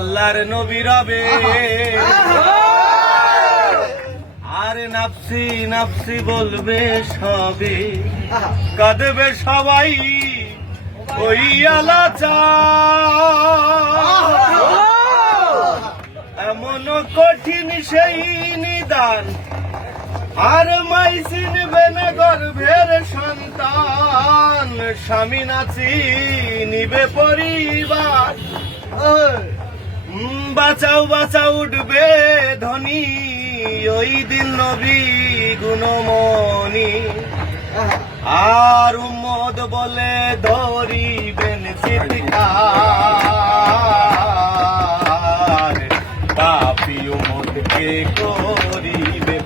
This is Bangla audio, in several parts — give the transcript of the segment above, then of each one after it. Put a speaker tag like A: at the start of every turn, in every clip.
A: আল্লাহর নবী রবে। আর নাফসি নাফসি বলবে সবে। কাঁদবে সবাই ওই আলাচা এমন কঠিন সেই নিদান, আর মাই চিনবে না গর্ভের সন্তান। স্বামী নাচি নিবে পরিবার। বাঁচাও বাঁচাও উঠবে ধনী। ওই দিন নবী গুণমণি। আর উম্মদ বলে ধরিবেন চিৎকার। পাপি উম্মদকে করিবে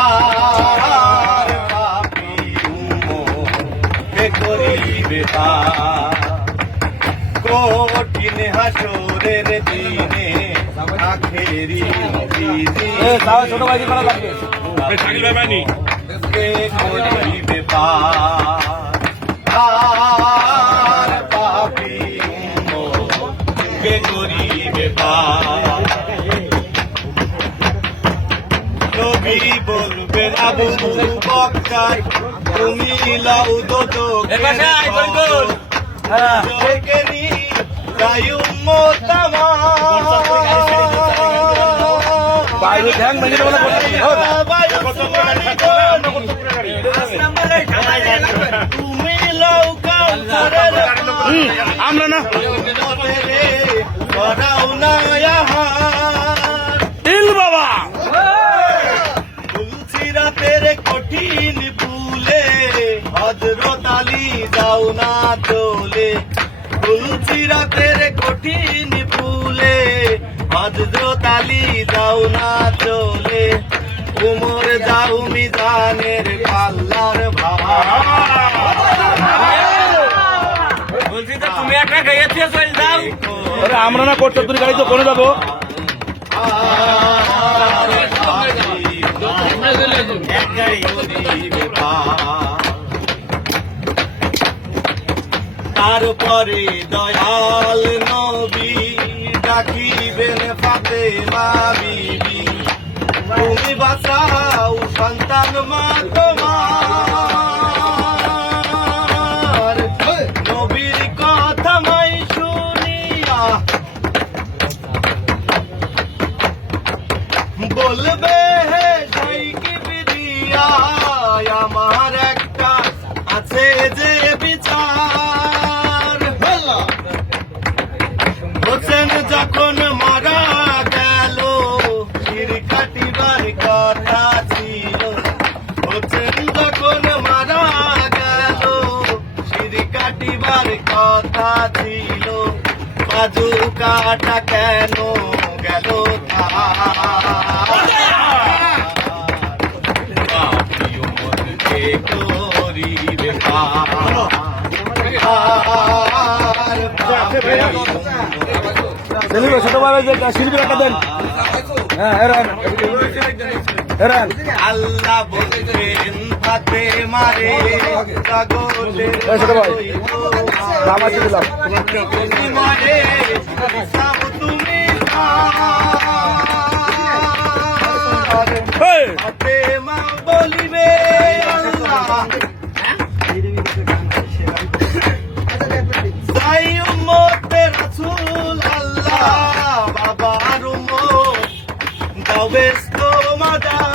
A: আর পাপি উম্মদকে করিবে কঠিন হাসরের দিনে আখেরি
B: ছোট ভাই করা লাগবে।
A: কে করিবে পার আর পাপি কে করিবে পার নবী বলবেন আবু বক্কার তুমি লাউ দো
B: এপাশে আয়, করিম। হ্যাঁ। আমরা না। ইল বাবা।
A: তুলসিরাতের কঠিন ফুলে হজরত আলী যাও না চলে। তুলসিরাতের কঠিন ফুলে হজরত আলী যাও না চলে উমর যাও মিজানের পাল্লার ভাড়া
B: বলছি তো তুমি একটা গাইয়ে দিয়ে যাও আমরা না করতে তুই গাড়ি তো করে যাব
A: তারপরে দয়াল নবী ডাকিবেন ফাতে বিবি। তুমি বাঁচাও সন্তান মা তোমার। নবীর কথা মাই শুনিয়া বলবে হে সাইকি বিদিয়া আমার একটা আছে যে বিচার। যখন মারা গেল, শির কাটিবার কথা ছিল। হোসেন যখন মারা গেল, শির কাটিবার কথা ছিল। বাজু কাটা কেন গেল করিবে
B: দিলীপ ছোট ভাই যে শিল্পী একটা দেন। হ্যাঁ এরান এরান
A: আল্লাহ বলবেন ফাতে মারে কাগজে
B: ছোট ভাই। আমার দিলাম।
A: মারে সব তুমি আর দাও ব্যস্ত মাদার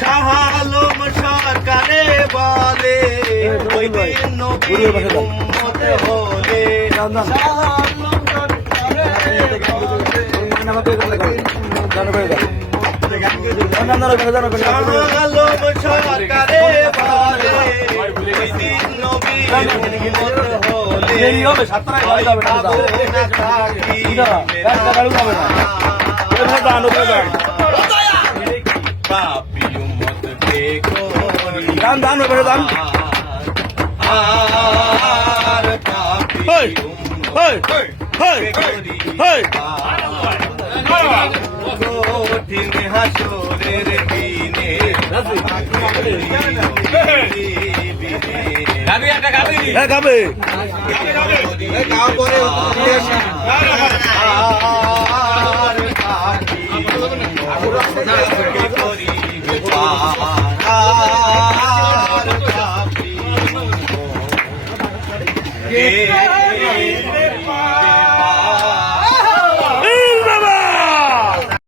A: শাহ আলম সরকারে বলে ওই দিন নবীর উম্মত হলে। সরকারে বলে। ওই দিন নবীর উম্মত
B: দেরি হবে সাতটায় গাড়ি যাবে না একটা গাড়ি যাবে না। দান দান
A: করি
B: দান হেই, হেই, হেই, হেই।
A: কঠিন হাসরের দিনে
B: গাবে
A: গাও